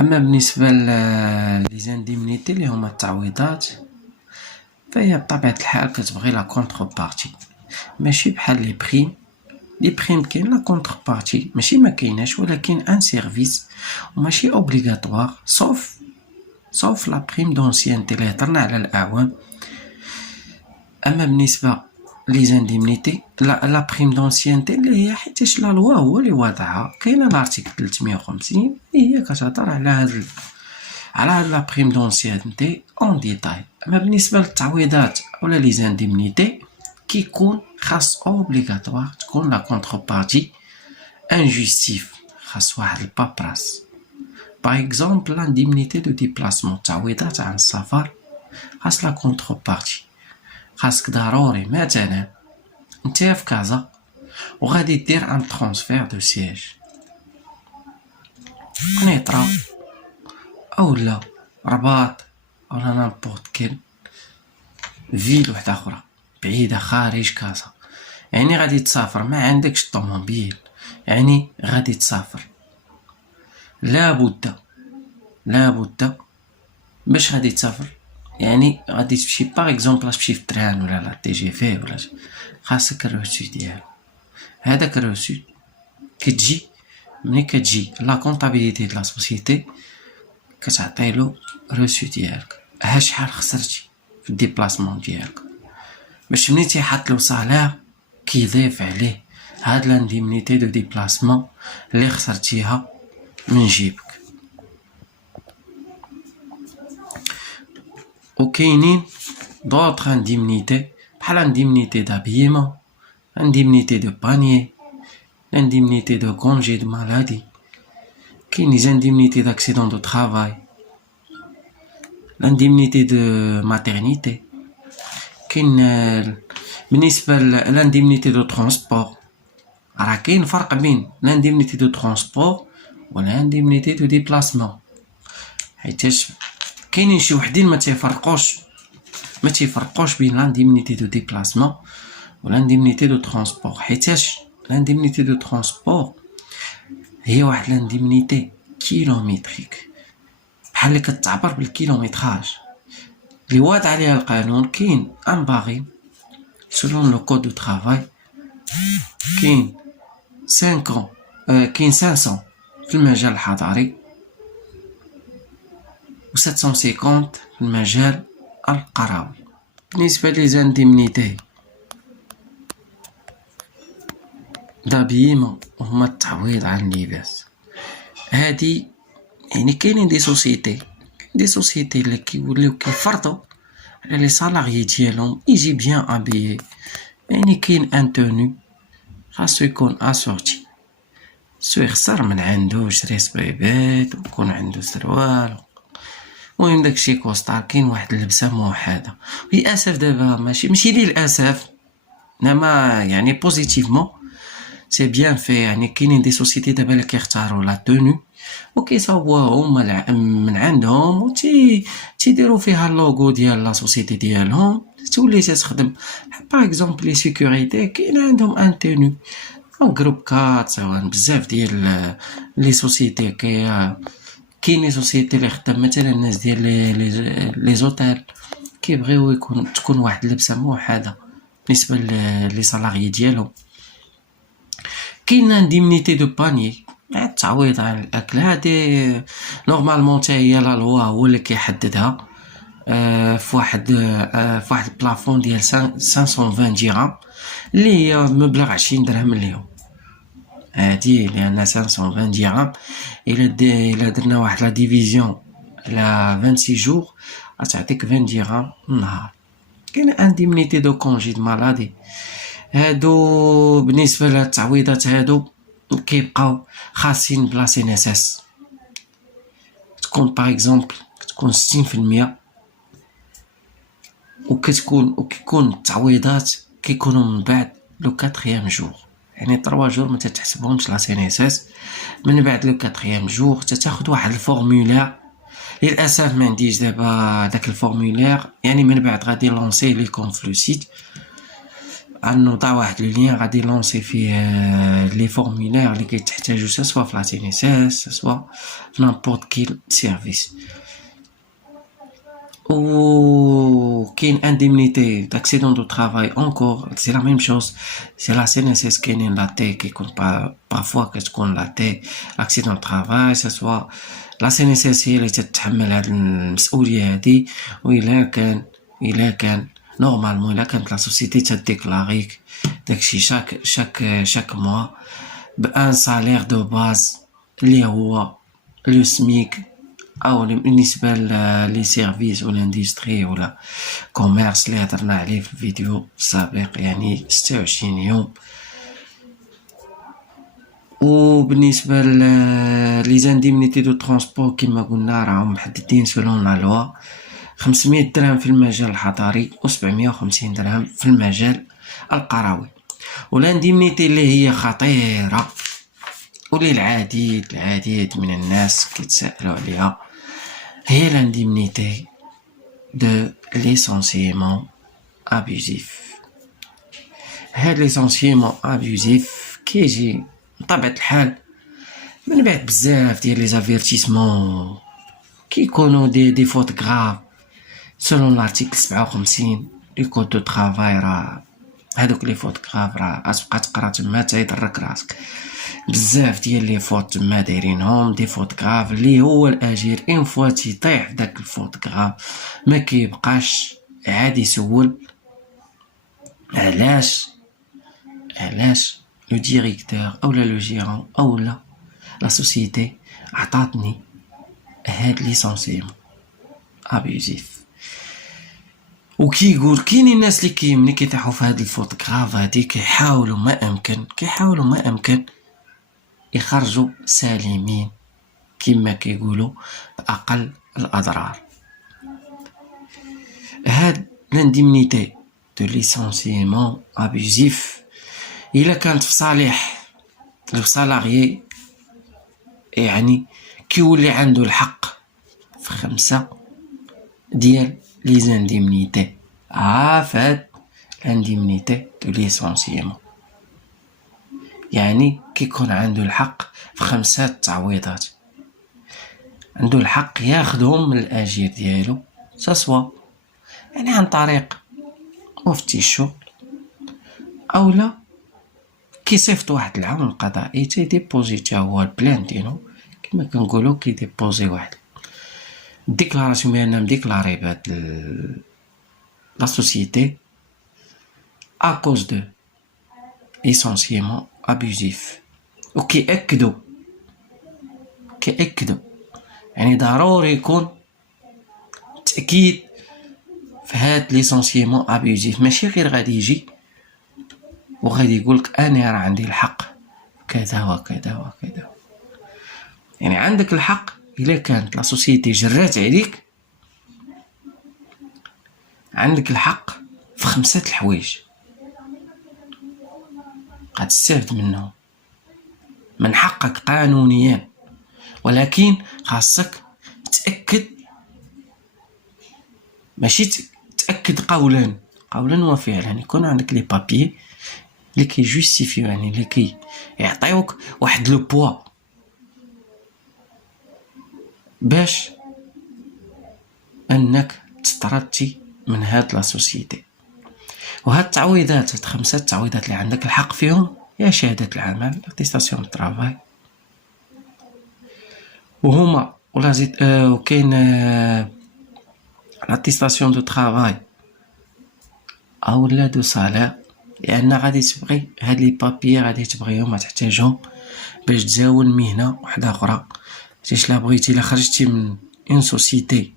أما بالنسبة ليزانديمنيتي اللي هما التعويضات، فهي بطبيعة الحال كتبغي لا كونتربارتي، ماشي بحال لي بريم كاين لا كونتربارتي، ماشي مكايناش، ولكن ان سيرفيس وماشي اوبليغاتوار سوف لا بريم دونسيانتي اللي هضرنا على الأعوام. أما بالنسبة ليزانديمنيتي لا بريم دونسيانتي اللي هي حيتاش لا لوا هو اللي واضعها، كاينه لارتيكل 350 اللي هي كتهضر على هاد لا بريم دونسيانتي اون ديتاي. أما بالنسبة للتعويضات اولا ليزانديمنيتي كيكون خاص اوبليغاتوار تكون لا كونتربارتي ان جوستيف، خاص واحد البابراس. باغ اكزومبل لانديمنيتي دو ديبلاسمون، تعويضات عن السفر، خاص لا كونتربارتي، خاصك ضروري مثلا نتايا في كازا وغادي دير ان ترانسفير دو سياج قنيطرة اولا رباط اولا نامبورت كيل فيل وحده اخرى بعيدة خارج كازا، يعني غادي تسافر ما عندكش الطوموبيل، يعني غادي تسافر لابد باش غادي تسافر، يعني غادي تمشي باغ اكزومبل تمشي في التران ولا لا تي جي في ولا خاصك الروسو ديالو. هذاك الروسو كتجي ملي كتجي لا كونطابيليتي د لا سوسيتي كتعطيلو روسو ديالك ها شحال خسرتي في الديبلاسمون ديالك، باش ملي تيحط له صالير كيضيف عليه هاد لانديمنيتي دو ديبلاسمون اللي خسرتيها من جيبك. وكاينين d'autres indemnités بحال indemnité d'habillement, indemnité de panier, indemnité de congé de maladie, كاين les indemnités d'accident de travail, l'indemnité de maternité, كاين بالنسبة l'indemnité de transport. راه كاين فرق بين l'indemnité de transport و l'indemnité de déplacement، حيتاش كاينين شي وحدين ما تيفرقوش بين لانديمنيتي دو ديبلاسمون و لانديمنيتي دو ترونسبور، حيتاش لانديمنيتي دو ترونسبور هي واحد لانديمنيتي كيلومتريك بحال اللي كتعبر بالكيلومتراج اللي واضع عليها القانون. كاين ان باغيم سولون لو كود دو ترافاي، كاين 5 كاين 500 في المجال الحضري و 750 في المجال القروي. بالنسبة ليزانديمنيتي دابيمون هما التعويض عن اللباس، هادي يعني كاينين دي سوسيتي اللي كيوليو كيفرضوا على لي سالاريي ديالهم يجي بيان ابيي، يعني كاين ان توني خاصو يكون اسورتي، سو يخسر من عنده شري صبيبات ويكون عنده سروال، المهم داكشي كوستار كاين واحد اللبسه موحده. للاسف دابا ماشي للاسف انما يعني بوزيتيفمون سي بيان في، يعني كاينين دي سوسيتي دابا اللي كيختاروا لا توني وكيصاوبوها هما من عندهم و تيديروا فيها اللوغو ديال لا سوسيتي ديالهم تولي تخدم. باغ اكزومبل لي سيكوريتي كاين عندهم ان توني او جروب 4 سواء بزاف ديال لي سوسيتي كاين لي سوسيتي اللي خدام مثلا الناس ديال لي زوتيل كيبغيو تكون واحد اللبسه موحده بالنسبه لي سالاريي ديالهم. كاين انديمنيتي دو باني التعويض عن الاكل، هادي نورمالمون حتى هي لا لوا هو اللي كيحددها في واحد البلافون ديال 520 درهم اللي هي مبلغ 20 درهم اليوم. هادي لان 520 درهم الا درنا واحد لا ديفيزيون على 26 جور غتعطيك 20 درهم النهار. كاين انديمنيتي دو كونجي د مالادي، هادو بالنسبه للتعويضات هادو كيبقاو خاصين بلا سي ان اس اس، تكون باغ اكزومبل تكون 60% وكيكون التعويضات كيكونوا من بعد لو 4 جور، يعني 3 جور ما تتحسبهمش لا سي ان اس اس. من بعد لو 4 جور تاخذ واحد الفورمولير، للاسف ما عنديش دابا داك الفورمولير، يعني من بعد غادي لونسي ليكم في لو سيت غنوضع واحد لو لين غادي لونسي فيه لي فورمولير اللي كيتحتاجو سوا في لا TNSS سوا في نابورت كيل سيرفيس. و كاين انديمنيتي داكسيدون دو طرافاي اونكور سي لا ميم شوز، سي لا CNSS كاينين لا تي كيكون بارفوا كتكون لا تي اكسيدون دو طرافاي سوا لا CNSS هي اللي تتحمل هاد المسؤوليه هادي. وإلا كان نورمالمون الا كانت لا سوسيتي تديكلاريك داكشي شاك موا بان سالير دو باز اللي هو لو سميك، او بالنسبه لي سيرفيس ولا اندستري ولا كوميرس اللي هضرنا عليه في الفيديو السابق، يعني 26 يوم. وبالنسبه لي زانديمنيتي دو ترونسبور كما قلنا راهم محددين سولون لا لوا، 500 درهم في المجال الحضري و750 درهم في المجال القروي. والانديمنيتي اللي هي خطيره واللي العديد من الناس كيتسائلوا عليها هي لانديمنيتي دو ليسونسيمون ابيوزيف. هاد ليسونسيمون ابيوزيف كيجي بطبيعة الحال من بعد بزاف ديال لي زافيرتيسمون كيكونوا دي فوت غراف سولون لارتيكل 57 لي كود دو طرافاي. راه هادوك لي فوت غراف راه غتبقى تقرا تما تيضرك راسك. بزاف ديال لي فوت تما دايرينهم دي فوت غراف اللي هو الاجير اون فوا تيطيح في داك الفوت غراف ما كيبقاش عاد يسول علاش لو ديريكتور اولا لو جيرون اولا لا سوسيتي عطاتني هاد ليسونسيمون ابيوزيف. وكيقول كاين الناس اللي ملي كيطيحوا في هاد الفوت غراف هادي كيحاولوا ما امكن يخرجوا سالمين كما كيقولوا باقل الاضرار. هاد لانديمنيتي دو ليسونسيمون ابيوزيف الا كانت في صالح السالاريي يعني كيولي عنده الحق في 5 ديال لي زانديمنيتي. فهاد لانديمنيتي دو ليسونسيمون يعني كيكون عنده الحق في 5 تعويضات، عنده الحق ياخدهم من الاجير ديالو سوا يعني عن طريق مفتي الشغل اولا كيصيفط واحد العون القضائي تيديبوزي تا هو البلان ديالو كما كنقولوا كيديبوزي واحد ديكلاراسيون بان مديكلاري بهاد لا سوسيتي ا كوز دو ليسونسيمون ابيوزيف. وكيأكدوا يعني ضروري يكون تأكيد في هاد ليسونسيمون ابيوزيف، ماشي غير غادي يجي وغادي يقولك انا راه عندي الحق كذا وكذا وكذا. يعني عندك الحق الا كانت لا سوسيتي جرات عليك، عندك الحق في 5 الحوايج غتستافد منهم من حقك قانونيا، ولكن خاصك تأكد، ماشي تأكد قولا وفعلا، يكون عندك لي بابي اللي كيجوستيفيو يعني اللي كيعطيوك واحد لو بوا باش انك تطردتي من هاد لا سوسيتي. وهاد التعويضات، هاد 5 تعويضات اللي عندك الحق فيهم هي شهادة العمل اتيستاسيون دو طرافاي، وهما ولا زيد وكاين لاتيستاسيون دو طرافاي اولا دو سالير، لان غادي تبغي هاد لي بابي غادي تبغيهم ما تحتاجهم باش تزاول مهنه واحده اخرى. تيش لا بغيتي الا خرجتي من اون سوسيتي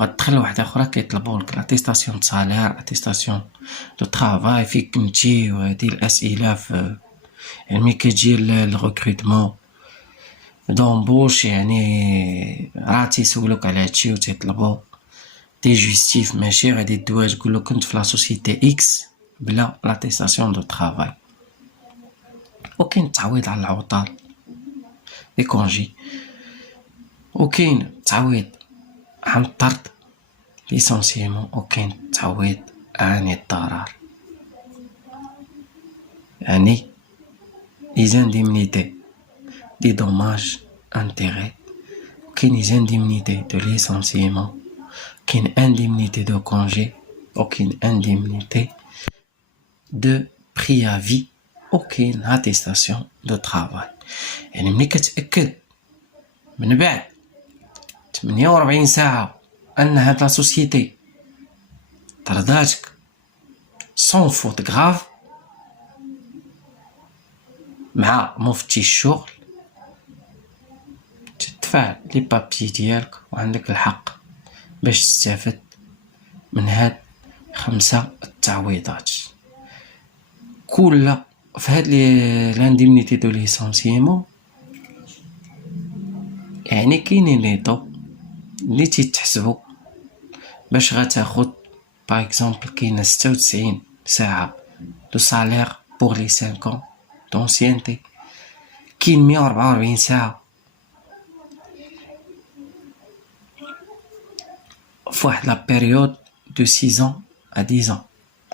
غتدخل واحده اخرى كيطلبوا لك لاتيستاسيون دو سالير اتيستاسيون دو طرافاي فيك كنتي، وهذه الاسئله في يعني كتجي الريكروتمون دومبوش يعني راه تيسولوك على هادشي وتيطلبوا دي جوستيف، ماشي غادي دوز تقول كنت في لا سوسيتي اكس بلا لاتيستاسيون دو طرافاي. وكاين التعويض على العطل دي كونجي، وكاين التعويض عن الطرد ليسونسيمون، وكاين التعويض عن الضرر. يعني les indemnités des dommages intérêts, كاين les indemnités de licenciement, كاين indemnité de congé, وكاين indemnité de préavis, وكاين attestation de travail. يعني ملي كتأكد من بعد 48 ساعة أن هاد لا سوسيتي طرداتك sans faute grave مع مفتش الشغل، تدفع لي بابي ديالك وعندك الحق باش تستافد من هاد 5 التعويضات. كل في هاد لانديمنيتي دو ليسانسيمون يعني كاينين لي طو اللي تيتحسبوا باش غتاخد باغ اكزومبل. كاينه 96 ساعه دو سالير بور لي 5 ans دونسيانتي، كاين 144 ساعه في واحد لا بيريود دو 6 ans à 10 ans،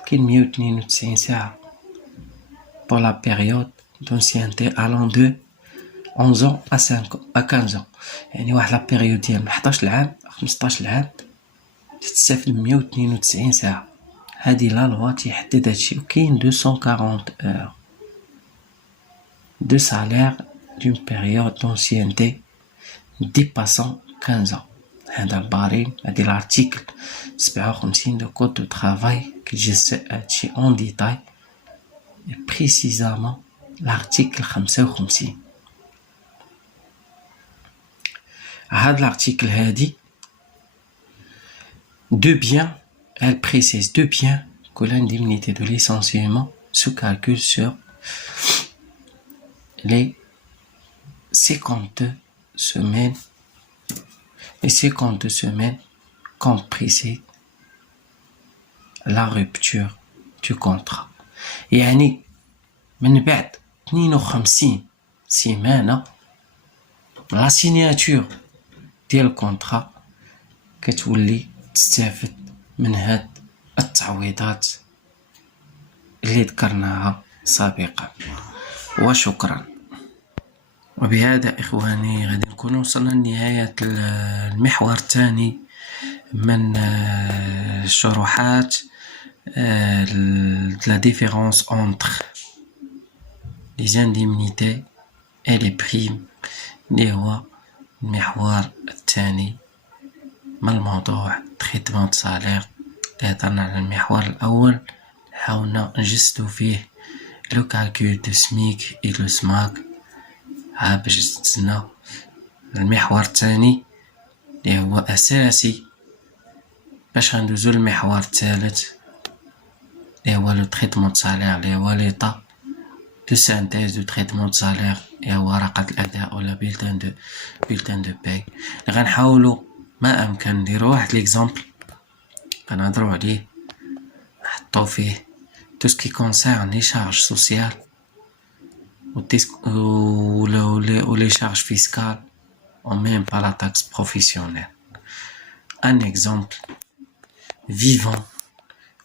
كاين 192 ساعه pour la période d'ancienneté allant de 11 ans à 15 ans. يعني واحد لا بيريود ديال 11 عام 15 عام تستافد 192 ساعة. هادي لا لوا تيحدد هادشي. وكاين 240 heures de salaire d'une période d'ancienneté dépassant 15 ans. هذا الباريم، هادي الارتيكل 57 دو كود دو ترافاي كيجسد هادشي اون ديتاي précisément l'article 55. هاد l'article هادي de bien, elle précise de bien que l'indemnité de licenciement se calcule sur les 52 semaines comme précède la rupture du contrat. يعني من بعد 52 سيمانة لا سيناتور ديال الكونطرا كتولي تستافد من هاد التعويضات اللي ذكرناها سابقا. وشكرا. وبهذا إخواني غادي نكون وصلنا لنهاية المحور الثاني من الشروحات la différence entre les indemnités et les primes اللي هو المحور الثاني من الموضوع traitement de salaire. اللي هضرنا على المحور الأول حاولنا نجسدو فيه لو كالكول دو سميك et لو سماك باش جسدنا. المحور الثاني اللي هو أساسي باش غندوزو للمحور الثالث اللي هو لو تريتمون دو سالير اللي هو ليطا دو سانتيز دو تريتمون دو سالير اللي هو ورقة الأداء ولا بيلتان دو باي. غنحاولو ما أمكن نديرو واحد ليكزامبل غنهضرو عليه نحطو فيه تو سكي كونسيرن لي شارج سوسيال و لي شارج فيسكال و ميم با لا تاكس بروفيسيونيل. ان اكزامبل فيفون،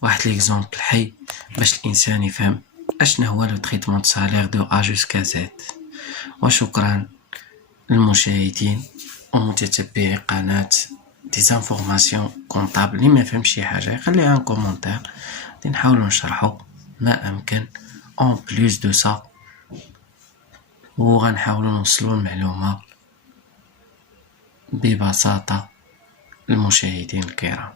واحد ليكزامبل حي باش الانسان يفهم اشنا هو لو تريتمون دو سالير دو ا جوسكا زد. وشكرا للمشاهدين ومتتبعي قناة دي زانفورماسيون كونطابل. اللي ما فهم شي حاجه يخليها ان كومونتير غادي نحاولوا نشرحوا ما امكن اون بليس دو سا، وغنحاولوا نوصلوا المعلومه ببساطه للمشاهدين الكرام.